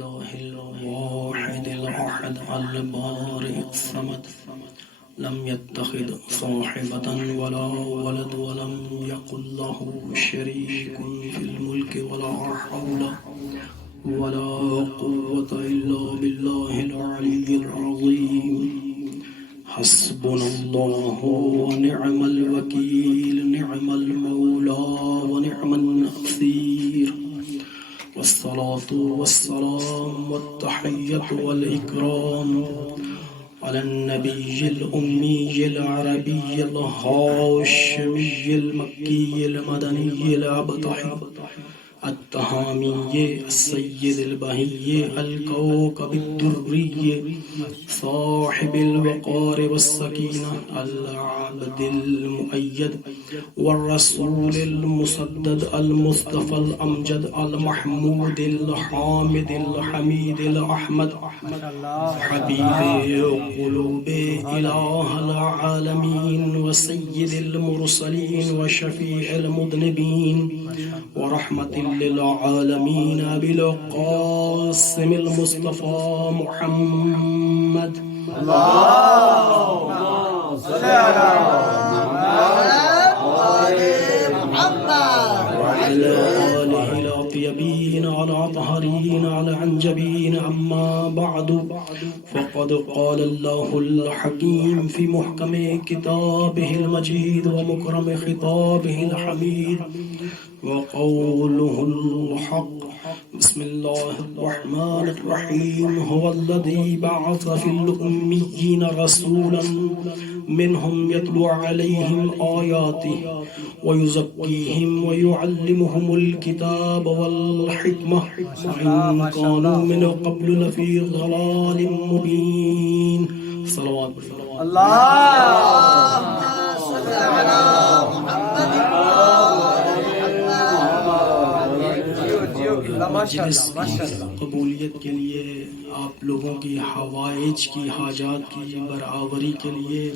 لله الواحد الأحد البارئ الصمد لم يتخذ صاحبة ولا ولد ولم يكن له شريك في الملك ولا حول ولا قوة إلا بالله العلي العظيم حسبنا الله ونعم الوكيل نعم المولى ونعم النصير والصلاة والسلام والتحية والإكرام على النبي الأمي العربي الهاشمي المكي المدني الأبطحي التهامي السيد البهي الكوكب الدري صاحب الوقار والسكينة العبد المؤيد والرسول المسدد المصطفى الأمجد المحمود الحامد الحميد الأحمد حبيب قلوب إله العالمين وسيد المرسلين وشفيع المذنبين ورحمة للعالمين بالقاسم المصطفى محمد اللهم صل على محمد وعلى آله الأطيبين على طهرين على عنجبين أما بعد فقد قال الله الحكيم في محكم كتابه المجيد ومكرم خطابه الحميد وقوله الحق بسم الله الرحمن الرحيم هو الذي بعث في الأميين رسولا منهم يتلو عليهم آياته ويزكيهم ويعلمهم الكتاب والحكمة وإن كانوا من قبل لفي ضلال مبين صلوات اللهم صل على محمد مجلس قبولیت کے لیے آپ لوگوں کی حوائج کی حاجات کی برآوری کے لیے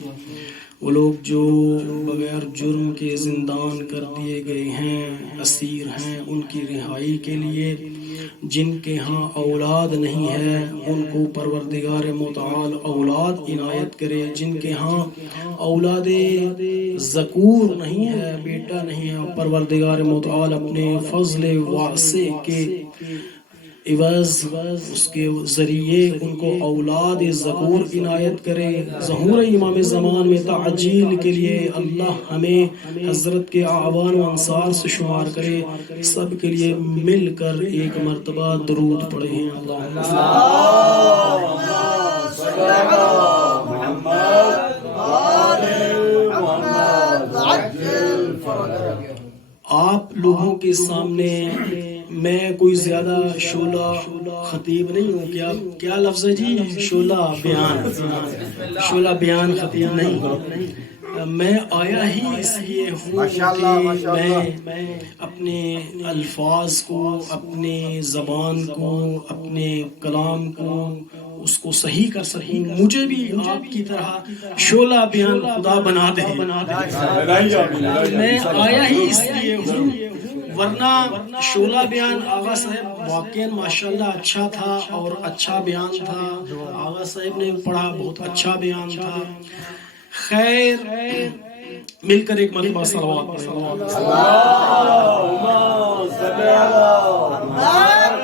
وہ لوگ جو بغیر جرم کے زندان کر دیے گئے ہیں اسیر ہیں ان کی رہائی کے لیے جن کے ہاں اولاد نہیں ہے ان کو پروردگار متعال اولاد عنایت کرے جن کے ہاں اولاد ذکور نہیں ہے بیٹا نہیں ہے پروردگار متعال اپنے فضل واسع کے عوض اس کے ذریعے ان کو اولاد ذکور عنایت کرے ظہور امام زمان میں تعجیل کے لیے اللہ ہمیں حضرت کے اعوان و انصار سے شمار کرے سب کے لیے مل کر ایک مرتبہ درود پڑھیں اللہم صل علی محمد آپ لوگوں کے سامنے میں کوئی زیادہ شعلہ خطیب نہیں ہوں کیا لفظ ہے جی شعلہ بیان خطیب نہیں میں آیا ہی اس لیے ہوں کہ میں اپنے الفاظ کو اپنے زبان کو اپنے کلام کو اس کو صحیح کر سکوں مجھے بھی آپ کی طرح شعلہ بیان خدا بنا دے میں آیا ہی اس لیے ہوں ورنہ شعلہ بیان آغا صاحب واقعاً ماشاءاللہ اچھا تھا اور اچھا بیان تھا آغا صاحب نے پڑھا بہت اچھا بیان تھا خیر مل کر ایک مرتبہ صلوات پڑھیں اللہم صل علی محمد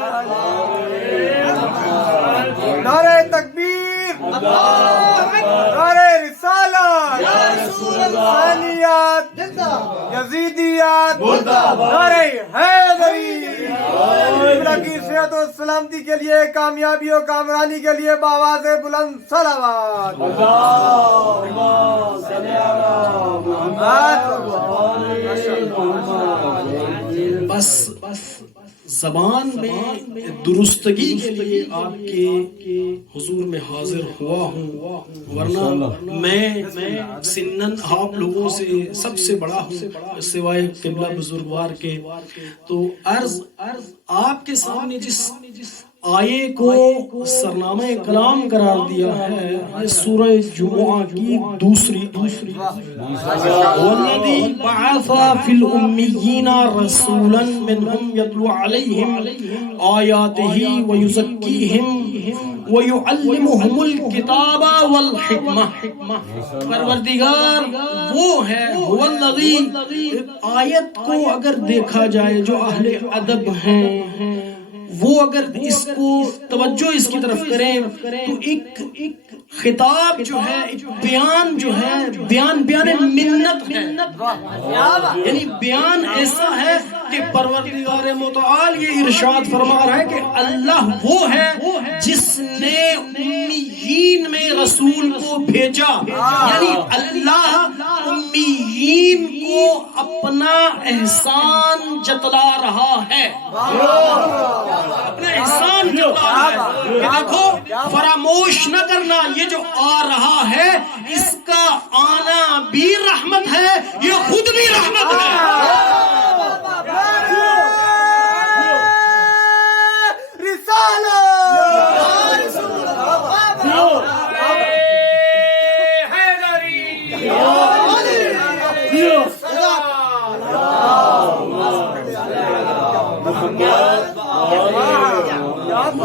نعرہ تکبیر نعرہ رسالت ثانیات یزیدیات نعرہ حیدری کی صحت و سلامتی کے لیے کامیابی و کامرانی کے لیے بآواز بلند صلوات اللہم صل علی محمد بس زبان میں درستگی کے لیے آپ کے حضور میں حاضر ہوا ہوں ورنہ میں سنن آپ لوگوں سے سب سے بڑا ہوں سوائے قبلہ بزرگوار کے تو عرض آپ کے سامنے جس آیے کو سرنامہ کلام قرار دیا ہے سورہ جمعہ کی دوسری والذی بعث فی الامیین رسولا منہم یتلو علیہم آیاتہ ویزکیہم وَيُعَلِّمُهُمُ الْكِتَابَ وَالْحِکْمَةَ. پروردگار وہ ہے هو الذی. آیت کو اگر دیکھا جائے جو اہل ادب ہیں وہ اگر اس کو توجہ اس کی طرف کریں تو ایک خطاب جو ہے ایک بیان جو ہے بیان منت ہے، یعنی بیان ایسا ہے کہ پروردگار متعال یہ ارشاد فرما رہا ہے کہ اللہ وہ ہے جس نے امیین میں رسول کو بھیجا، یعنی اللہ امیین کو اپنا احسان جتلا رہا ہے، اپنا احسان جتلا رہا ہے کہ دیکھو فراموش نہ کرنا یہ جو آ رہا ہے اس کا آنا بھی رحمت ہے، یہ خود بھی رحمت ہے۔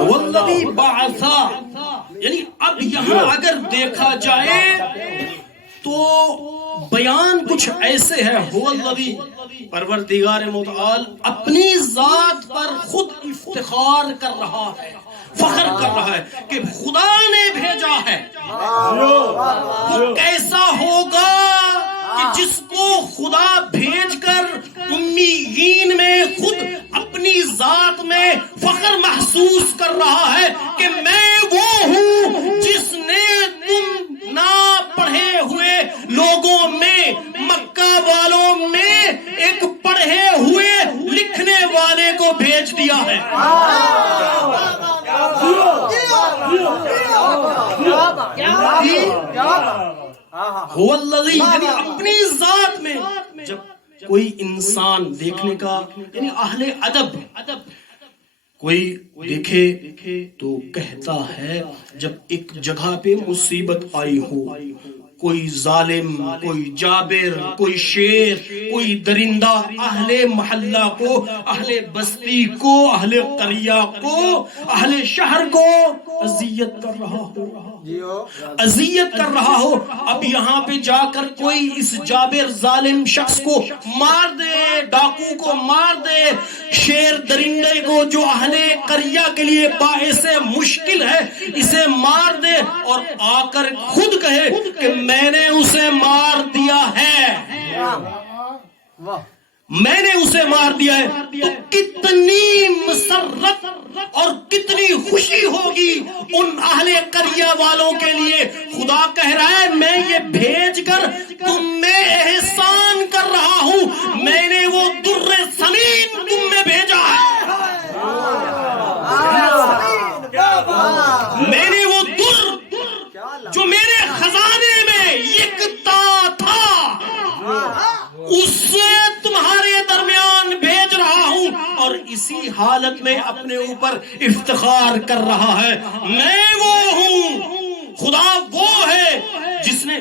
والذی بعث، یعنی اب یہاں اگر دیکھا جائے تو بیان کچھ ایسے ہے، هو الذی، پروردگار متعال اپنی ذات پر خود افتخار کر رہا ہے، فخر کر رہا ہے کہ خدا نے بھیجا ہے۔ وہ کیسا ہوگا کہ جس کو خدا بھیج کر امیین میں خود اپنی ذات میں فخر محسوس کر رہا ہے کہ میں وہ ہوں جس نے تم نہ پڑھے ہوئے لوگوں میں، مکہ والوں میں ایک پڑھے ہوئے لکھنے والے کو بھیج دیا ہے۔ هو الذی، یعنی اپنی ذات میں جب کوئی انسان دیکھنے کا، یعنی اہل ادب کوئی دیکھے تو کہتا ہے جب ایک جگہ پہ مصیبت آئی ہو، کوئی ظالم، کوئی جابر، کوئی شیر، کوئی درندہ اہل محلہ کو، اہل بستی کو، اہل قریہ کو، اہل شہر کو اذیت کر رہا ہو، اذیت کر رہا ہو، اب یہاں پہ جا کر کوئی اس جابر ظالم شخص کو مار دے، ڈاکو کو مار دے، شیر درندے کو جو اہل قریہ کے لیے باعث مشکل ہے اسے مار دے اور آ کر خود کہے کہ میں نے اسے مار دیا ہے، میں نے اسے مار دیا ہے، تو کتنی مسرت اور کتنی خوشی ہوگی ان اہل قریہ والوں کے لیے۔ خدا کہہ رہا ہے میں یہ بھیج کر تم میں احسان کر رہا ہوں، میں نے وہ در ثمین تم میں بھیجا ہے، میں نے وہ در جو میرے خزانے میں یکتا تھا اسے تمہارے درمیان بھیج رہا ہوں، اور اسی حالت میں اپنے اوپر افتخار کر رہا ہے میں وہ ہوں، خدا وہ ہے جس نے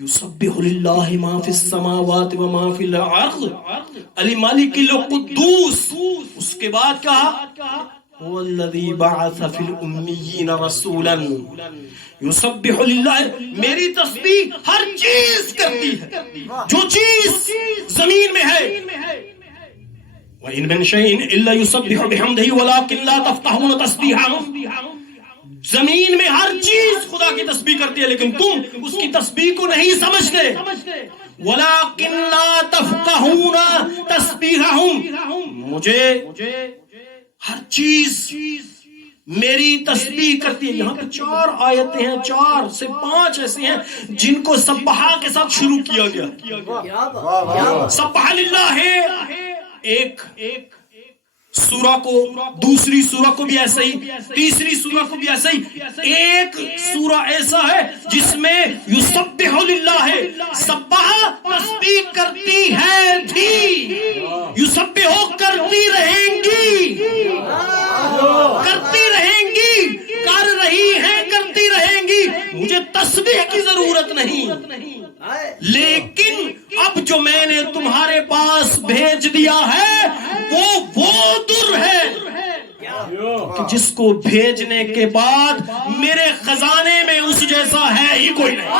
یسبح للہ ما فی السماوات و ما فی الارض الملک القدوس۔ اس کے بعد کہا هو الذی بعث فی الامیین رسولا یسبح للہ، میری تسبیح ہر چیز کرتی ہے، جو چیز زمین میں ہے، وَإِن مِّن شَيْءٍ إِلَّا يُسَبِّحُ بِحَمْدِهِ وَلَٰكِن لَّا تَفْقَهُونَ تَسْبِيحَهُمْ، زمین میں ہر چیز خدا کی تسبیح کرتی ہے لیکن تم اس کی تسبیح کو نہیں سمجھتے، وَلَٰكِن لَّا تَفْقَهُونَ تَسْبِيحَهُمْ، مجھے ہر چیز میری تسبیح کرتی ہے۔ یہاں پہ 4 آیتیں ہیں، 4 سے 5 ایسی ہیں جن کو سبحہ کے ساتھ شروع کیا گیا۔ سبحہ للہ ہے ایک سورہ کو، دوسری سورہ کو بھی ایسا ہی، تیسری سورہ کو بھی ایسا ہی، ایک سورہ ایسا ہے جس میں یسبح للہ ہے، سبح تسبیح کرتی ہے تھی، یسبح کرتی رہیں گی، کرتی تسبیح کی ضرورت نہیں، لیکن اب جو میں نے تمہارے پاس بھیج دیا ہے وہ در ہے کہ جس کو بھیجنے کے بعد میرے خزانے میں اس جیسا ہے ہی کوئی نہیں۔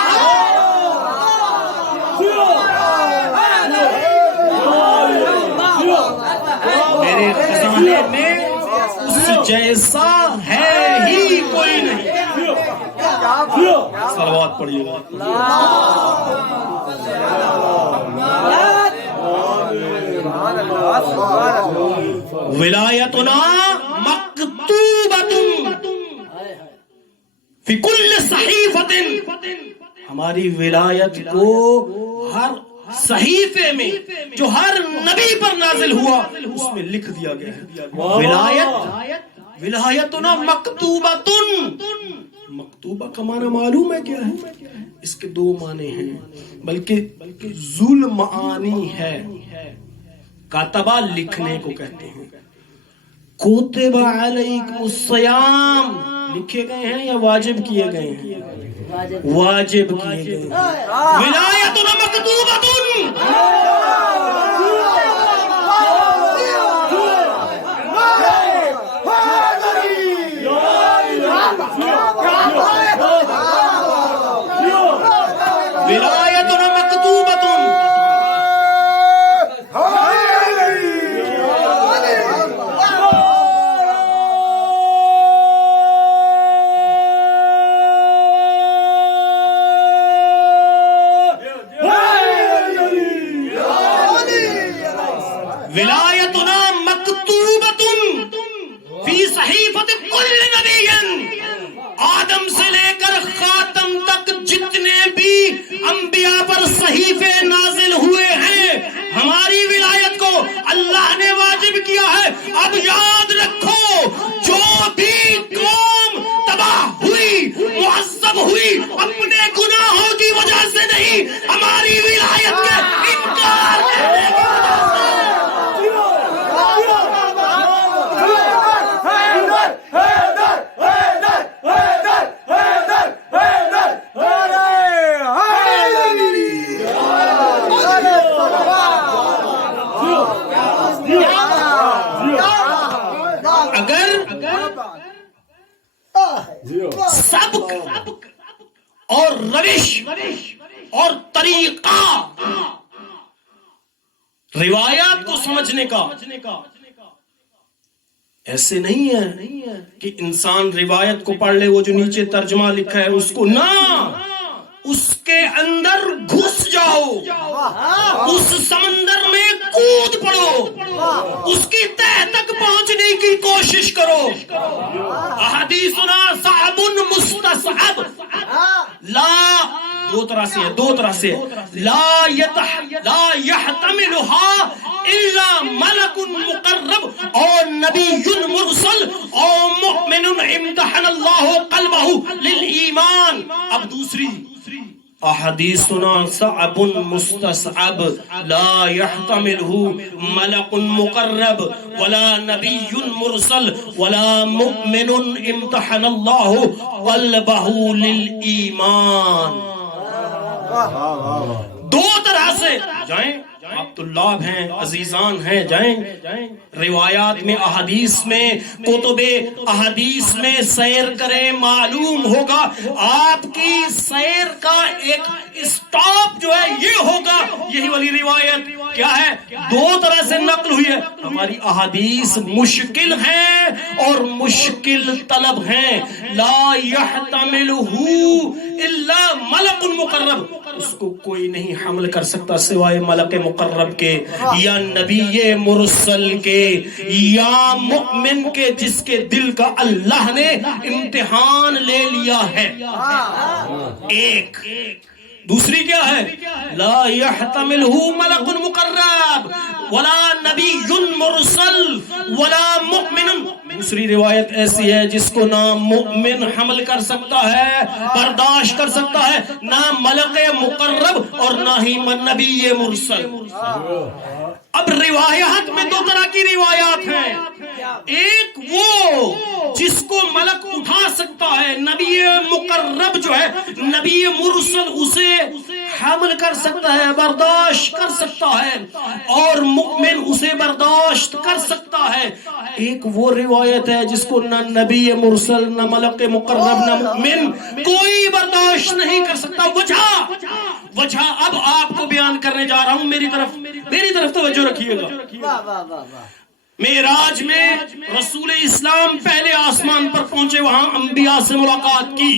میرے خزانے میں اس جیسا ہے ہی کوئی نہیں۔ صلوات پڑھیے گا۔ ولایتنا مکتوبۃ فی کل صحیفۃ، ہماری ولایت کو ہر صحیفے میں جو ہر نبی پر نازل ہوا اس میں لکھ دیا گیا ہے۔ ولایتنا مکتوبۃ، مکتوبہ کا معنی معلوم ہے کیا ہے؟ اس کے دو معنی ہیں، بلکہ ذل معانی ہے۔ کاتبہ لکھنے کو کہتے ہیں۔ کتب علیکم الصیام لکھے گئے ہیں یا واجب کیے گئے ہیں؟ واجب کیے گئے ہیں۔ ولایتنا مکتوبۃ، ولایتنا مکتوبۃ، ولایتنا مکتوبۃ فی صحیفۃ کل نبی، آدم سے لے کر خاتم تک جتنے بھی انبیاء پر صحیفے نازل ہوئے ہیں ہماری ولایت کو اللہ نے واجب کیا ہے۔ اب یاد رکھو، جو بھی قوم تباہ ہوئی، معذب ہوئی اپنے گناہوں کی وجہ سے نہیں، ہماری ولایت کے انکار کرنے کی وجہ سے۔ سبق اور روش اور طریقہ روایات کو سمجھنے کا ایسے نہیں ہے کہ انسان روایت کو پڑھ لے، وہ جو نیچے ترجمہ لکھا ہے اس کو نہ، اس کے اندر گھس جاؤ، اس سمندر میں کود پڑو، اس کی تہ تک پہنچنے کی کوشش کرو۔ احادیثنا صعب مستصعب، لا دو طرح سے لا يحتملها الا ملک مقرب او نبی مرسل او مؤمن امتحن اللہ قلبہ للایمان۔ اب دوسری احادیثنا صعب مستصعب لا يحتمله ملک مقرب ولا نبی مرسل ولا مؤمن امتحن اللہ قلبہ للایمان۔ دو طرح سے جائیں، آپ طلاب ہیں، عزیزان ہیں، جائیں روایات میں، احادیث میں، کتب احادیث میں سیر کریں، معلوم ہوگا آپ کی سیر کا ایک اسٹاپ جو ہے یہ ہوگا، یہی والی روایت کیا ہے، دو طرح سے نقل ہوئی ہے۔ ہماری احادیث مشکل ہیں اور مشکل طلب ہیں۔ لا يحتملہ الا ملک مقرب، اس کو کوئی نہیں حمل کر سکتا سوائے ملک مقرب کے یا نبی مرسل کے یا مؤمن کے، جس کے دل کا اللہ نے امتحان لے لیا ہے۔ ایک دوسری کیا ہے؟ لا يحتملہ ملک مقرب ولا نبی مرسل ولا مؤمن۔ دوسری روایت ایسی ہے جس کو نہ مؤمن حمل کر سکتا ہے، برداشت کر سکتا ہے، نہ ملک مقرب اور نہ ہی نبی مرسل۔ اب روایات میں دو طرح کی روایات ہیں، ایک وہ جس کو ملک اٹھا سکتا ہے، نبی مقرب جو ہے، نبی مرسل اسے حمل کر سکتا ہے، برداشت کر سکتا ہے، اور مؤمن اسے برداشت کر سکتا ہے۔ ایک وہ روایت ہے جس کو نہ نبی مرسل، نہ ملک مقرب، نہ مؤمن کوئی برداشت نہیں کر سکتا۔ وجہ اب آپ کو بیان کرنے جا رہا ہوں، میری طرف توجہ رکھیے گا۔ معراج میں رسول اسلام پہلے آسمان پر پہنچے، وہاں انبیاء سے ملاقات کی،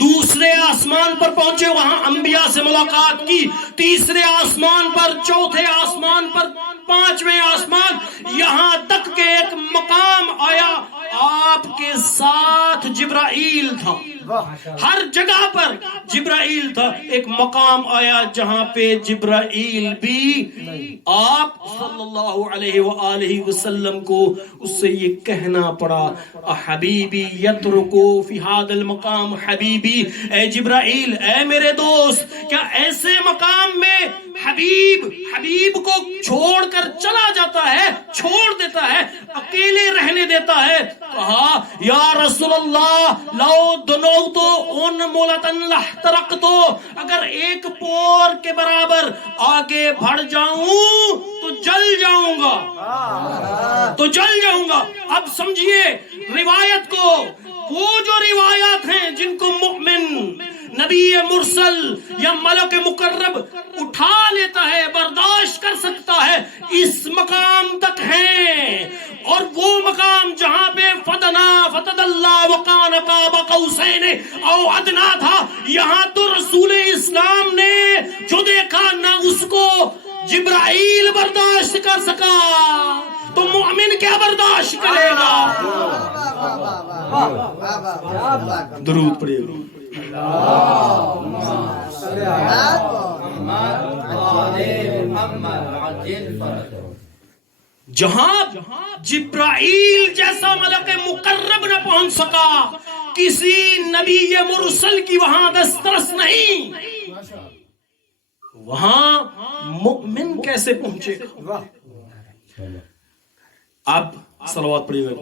دوسرے آسمان پر پہنچے، وہاں انبیاء سے ملاقات کی، تیسرے آسمان پر، چوتھے آسمان پر، پانچویں آسمان، یہاں تک کہ ایک مقام آیا آپ کے ساتھ جبرائیل تھا، ہر جگہ پر جبرائیل تھا۔ ایک مقام آیا جہاں پہ جبرائیل بھی آپ صلی اللہ علیہ وآلہ وسلم کو اس سے یہ کہنا پڑا، حبیبی یترکو فی ھذا المقام حبیبی، اے جبرائیل، اے میرے دوست، کیا ایسے مقام میں حبیب کو چھوڑ کر چلا جاتا ہے، چھوڑ دیتا ہے، اکیلے رہنے دیتا ہے؟ کہا یا رسول اللہ لو دنوتو انملتن لحترقتو، اگر ایک پور کے برابر آگے بڑھ جاؤں تو جل جاؤں گا۔ اب سمجھیے روایت کو، وہ جو روایات ہیں جن کو مؤمن، نبی مرسل یا ملک مقرب اٹھا لیتا ہے، برداشت کر سکتا ہے، اس مقام تک ہیں۔ اور وہ مقام جہاں پہ فتد اللہ وقان قاب قوسین او ادنا تھا، یہاں تو رسول اسلام نے جو دیکھا نہ اس کو جبرائیل برداشت کر سکا، تو مومن کیا برداشت کرے گا؟ درود پڑھیے گا۔ جہاں جبرائیل جیسا ملک مقرب نہ پہنچ سکا، کسی نبی مرسل کی وہاں دسترس نہیں، وہاں مؤمن کیسے پہنچے گا؟ اب صلوات پڑھیے گا۔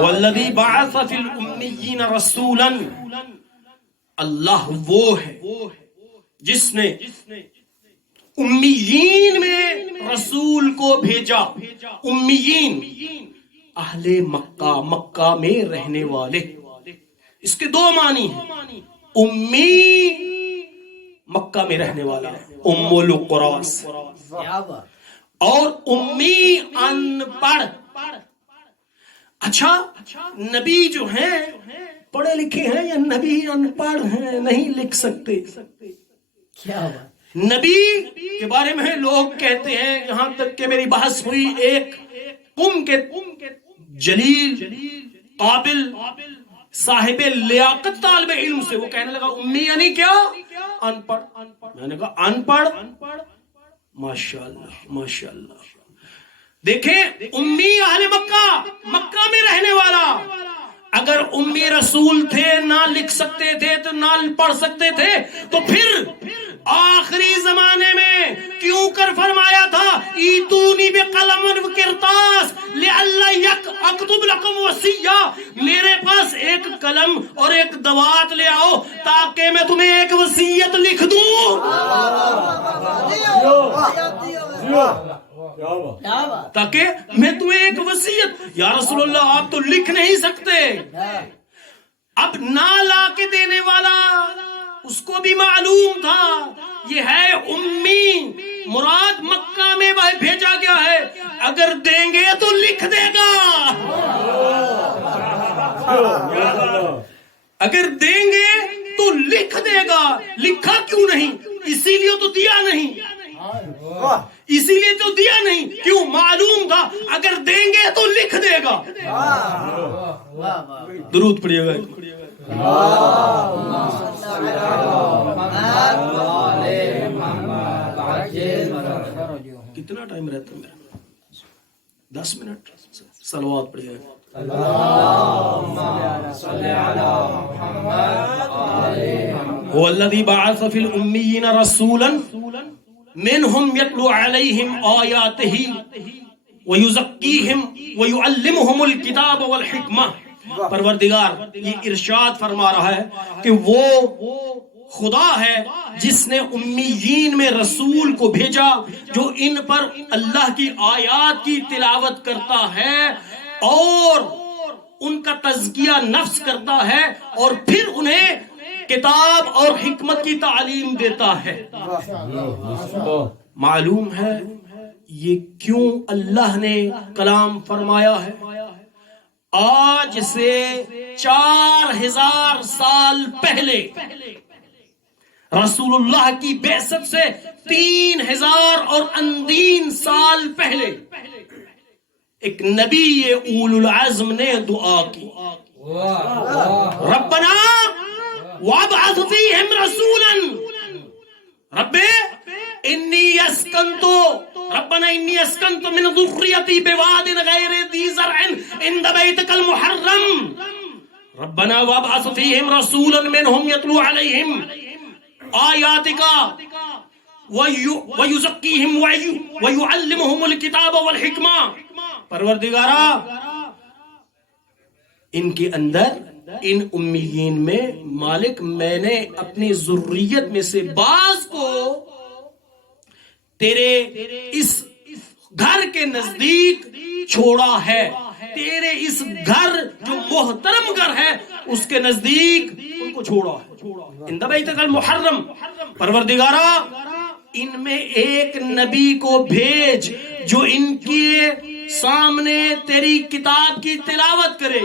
والذی بعث فی الامیین رسولا، اللہ وہ ہے جس نے امیین میں رسول کو بھیجا۔ امیین اہل مکہ، مکہ میں رہنے والے، اس کے دو معنی ہیں۔ امی مکہ میں رہنے والا، ام القراس، اور امی ان پڑھ۔ اچھا، نبی جو ہیں پڑھے لکھے ہیں یا نبی ان پڑھ ہیں، نہیں لکھ سکتے؟ نبی کے بارے میں لوگ کہتے ہیں، یہاں تک کہ میری بحث ہوئی ایک قوم کے جلیل قابل صاحب لیاقت طالب علم سے، وہ کہنے لگا امی یعنی کیا؟ ان پڑھ۔ میں نے کہا ان پڑھ؟ ماشاءاللہ ماشاءاللہ۔ دیکھیں، امی اہل مکہ، مکہ میں رہنے والا، اگر امی رسول تھے، نہ لکھ سکتے تھے تو نہ پڑھ سکتے تھے، تو پھر آخری زمانے میں کیوں کر فرمایا تھا ایتونی بقلم و کرتاس لعلی اکتب لکم وصیہ، میرے پاس ایک قلم اور ایک دوات لے آؤ تاکہ میں تمہیں ایک وصیت لکھ دوں، تاکہ میں تمہیں ایک وصیت۔ یا رسول اللہ آپ تو لکھ نہیں سکتے۔ اب نہ لا کے دینے والا اس کو بھی معلوم تھا یہ ہے امی، مراد مکہ میں بھیجا گیا ہے، اگر دیں گے تو لکھ دے گا، اگر دیں گے تو لکھ دے گا۔ لکھا کیوں نہیں؟ اسی لیے تو دیا نہیں، اسی لیے تو دیا نہیں، کیوں؟ معلوم تھا اگر دیں گے تو لکھ دے گا۔ درود پڑھیے گا۔ کتنا ٹائم رہتا ہے میرا؟ 10 منٹ۔ صلوات پڑھیے گا۔ والذی بعث فی الامیین رسولا منہم یتلو علیہم آیاتہ وَيُزَكِّيهِمْ وَيُعَلِّمُهُمُ الْكِتَابَ وَالْحِكْمَةَ. پروردگار یہ ارشاد فرما رہا ہے کہ وہ خدا ہے جس نے امیین میں رسول کو بھیجا جو ان پر اللہ کی آیات کی تلاوت کرتا ہے اور ان کا تزکیہ نفس کرتا ہے اور پھر انہیں کتاب اور حکمت کی تعلیم دیتا ہے. معلوم ہے یہ کیوں اللہ نے کلام فرمایا ہے. آج سے 4000 سال پہلے رسول اللہ کی بعثت سے 3000 اور اندین سال پہلے ایک نبی اول العزم نے دعا کی. ربنا وابعث فیہم رسولا رب ربنا انی اسکنت من ذریتی بواد غیر ذی زرع عند بیتک المحرم ربنا وابعث فیہم رسولا منہم یتلو علیہم آیاتک ویزکیہم ویعلمہم الکتاب والحکمہ. پروردگارا ان کے اندر ان امیین میں مالک میں نے اپنی ذریت میں سے بعض کو تیرے اس گھر کے نزدیک چھوڑا ہے. تیرے اس گھر جو محترم گھر ہے اس کے نزدیک ان کو چھوڑا ہے. عند بیتک المحرم. پروردگارا ان میں ایک نبی کو بھیج جو ان کے سامنے تیری کتاب کی تلاوت کرے,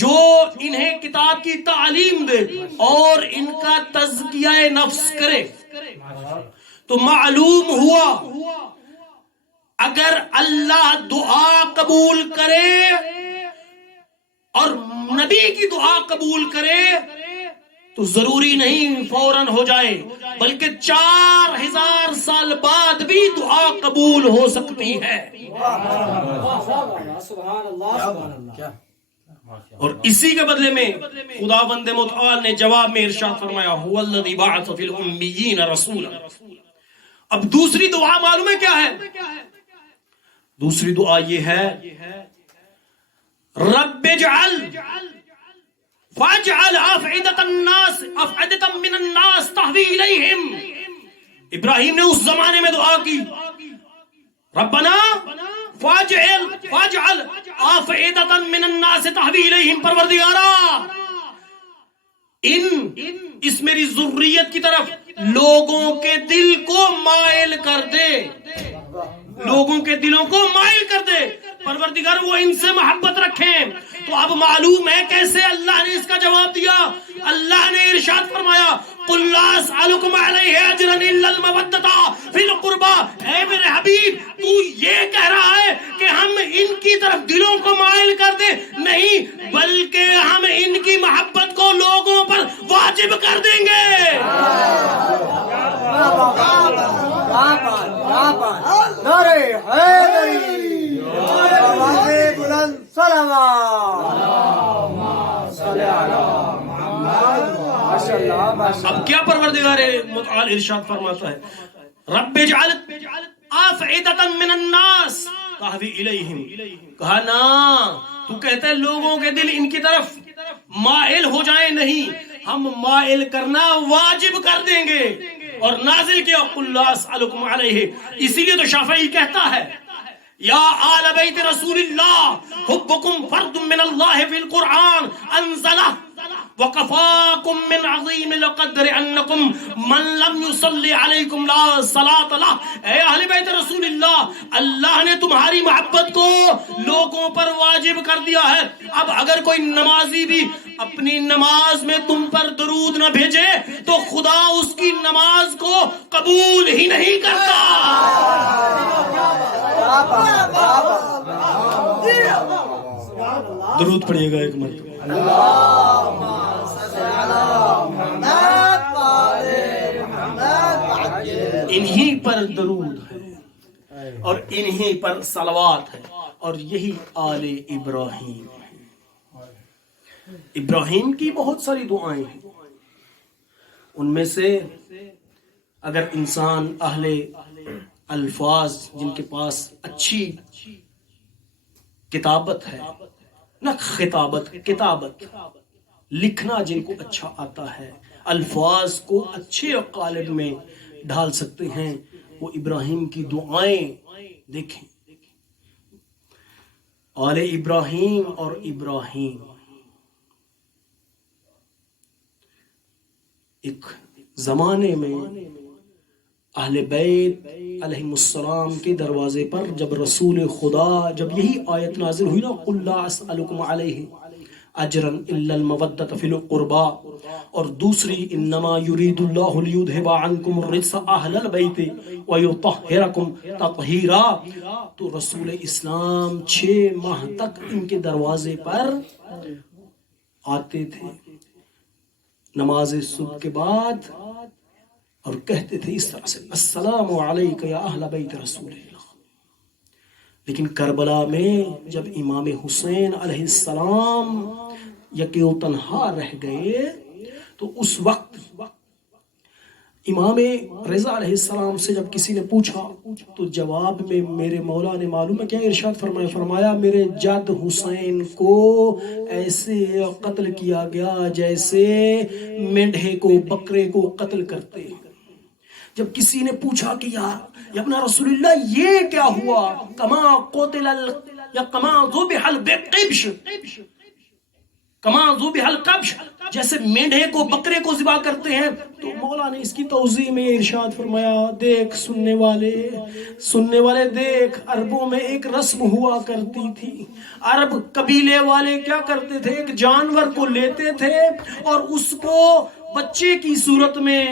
جو انہیں کتاب کی تعلیم دے اور ان کا تزکیہ نفس کرے. تو معلوم ہوا اگر اللہ دعا قبول کرے اور نبی کی دعا قبول کرے تو ضروری نہیں فوراً ہو جائے بلکہ 4000 سال بعد بھی دعا قبول ہو سکتی ہے. اور اسی کے بدلے میں خداوند متعال نے جواب میں ارشاد فرمایا هو الذی بعث فی الامیین رسولا. اب دوسری دعا معلوم ہے کیا ہے؟ دوسری دعا یہ ہے رب اجعل فاجعل افئدة من الناس تهوی الیہم. ابراہیم نے اس زمانے میں دعا کی ربنا فاجعل افئدة من الناس تهوی الیہم. پروردگارا اس میری ذریت کی طرف لوگوں کے دل کو مائل کر دے, لوگوں کے دلوں کو مائل کر دے. پروردگار وہ ان سے محبت رکھیں. تو اب معلوم ہے کیسے اللہ نے اس کا جواب دیا. اللہ نے ارشاد فرمایا قل لا اسألکم علیہ اجرا الا المودۃ فی القربى. اے میرے حبیب تو یہ کہہ رہا ہے کہ ہم ان کی طرف دلوں کو مائل کر دیں؟ نہیں, بلکہ ہم ان کی محبت کو لوگوں پر واجب کر دیں گے. نعرہ حیدری, آواز بلند صلوات. اب کیا پروردگار متعال ارشاد فرماتا ہے رب اجعل افئدة من الناس تهوی الیہم. کہا نا تو کہتا ہے لوگوں کے دل ان کی طرف مائل ہو جائیں, نہیں, ہم مائل کرنا واجب کر دیں گے. اور نازل کیا قل لا اسألکم علیہ. اسی لیے تو شافعی کہتا ہے یا آل بیت رسول اللہ حبکم فرد من اللہ فی القرآن انزلہ وَقَفَاكُم مِّنْ عَظِيمِ الْقَدْرِ أَنَّكُمْ مَنْ لَمْ يُصَلِّ عَلَيْكُمْ لَا صَلَاةَ لَهُ. اے اہل بیت رسول اللہ, اللہ نے تمہاری محبت کو لوگوں پر واجب کر دیا ہے. اب اگر کوئی نمازی بھی اپنی نماز میں تم پر درود نہ بھیجے تو خدا اس کی نماز کو قبول ہی نہیں کرتا. درود پڑھیے گا ایک مرتبہ. انہی پر درود ہے اور انہی پر صلوات ہے اور یہی آل ابراہیم ہے. ابراہیم کی بہت ساری دعائیں ہیں, ان میں سے اگر انسان اہل الفاظ جن کے پاس اچھی کتابت ہے، نہ خطابت، کتابت، لکھنا جن کو اچھا آتا ہے، الفاظ کو اچھے قالب میں ڈھال سکتے ہیں، وہ ابراہیم کی دعائیں دیکھیں. آل ابراہیم اور ابراہیم ایک زمانے میں اہل بیت علیہ السلام کے دروازے پر جب رسول خدا، جب یہی آیت نازل ہوئی نا قُلْ لَا أَسْأَلُكُمْ عَلَيْهِ اجرا الا المودۃ فی القربى، اور دوسری انما یرید اللہ لیذھب عنکم الرجس اہل البیت ویطہرکم تطہیرا. تو رسول اسلام 6 ماہ تک ان کے دروازے پر آتے تھے نماز صبح کے بعد اور کہتے تھے اس طرح سے السلام علیک یا اہل بیت رسول اللہ. لیکن کربلا میں جب امام حسین علیہ السلام یکیو تنہا رہ گئے تو اس وقت امام رضا علیہ السلام سے جب کسی نے پوچھا تو جواب میں میرے مولا نے معلوم ہے کیا ارشاد فرمایا میرے جد حسین کو ایسے قتل کیا گیا جیسے مینڈھے کو بکرے کو قتل کرتے ہیں. جب کسی نے پوچھا کہ یا ابن رسول اللہ یہ کیا ہوا، کما قتل یا کما ذبح القبش، کما ذبح القبش، جیسے مینڈھے کو بکرے کو ذبح کرتے ہیں. تو مولا نے اس کی توضیح میں ارشاد فرمایا دیکھ سننے والے دیکھ، عربوں میں ایک رسم ہوا کرتی تھی. عرب قبیلے والے کیا کرتے تھے، ایک جانور کو لیتے تھے اور اس کو بچے کی صورت میں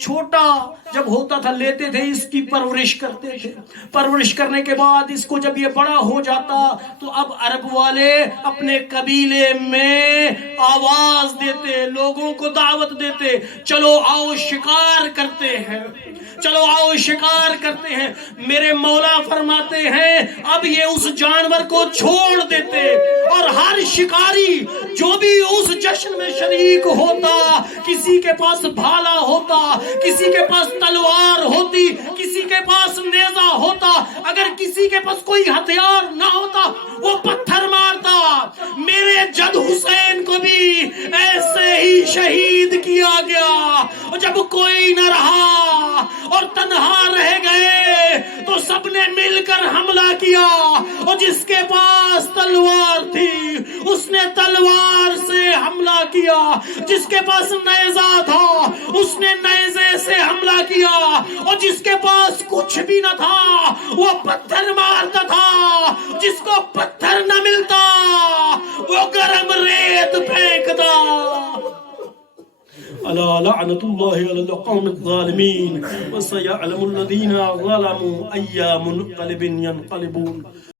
چھوٹا جب ہوتا تھا لیتے تھے، اس کی پرورش کرتے تھے. پرورش کرنے کے بعد اس کو جب یہ بڑا ہو جاتا تو اب عرب والے اپنے قبیلے میں آواز دیتے، لوگوں کو دعوت دیتے، چلو آؤ شکار کرتے ہیں، چلو آؤ شکار کرتے ہیں. میرے مولا فرماتے ہیں اب یہ اس جانور کو چھوڑ دیتے اور ہر شکاری جو بھی اس جشن میں شریک ہوتا، کسی کے پاس بھالا ہوتا، کسی کے پاس تلوار ہوتی، کسی کے پاس نیزہ ہوتا، اگر کسی کے پاس کوئی ہتھیار نہ ہوتا وہ پتھر مارتا. میرے جد حسین کو بھی ایسے ہی شہید کیا گیا. اور جب کوئی نہ رہا اور تنہا رہ گئے تو سب نے مل کر حملہ کیا، اور جس کے پاس تلوار تھی اس نے تلوار سے حملہ کیا، جس کے پاس نیزہ تھا اس نے نیزے سے حملہ کیا، اور جس کے پاس کچھ بھی نہ تھا وہ پتھر مارتا تھا. جس کو پتھر نہ ملتا وہ گرم ریت پھینکتا. الا لعنت اللہ علی القوم الظالمین وسيعلم الذین ظلموا ای منقلب ینقلبون.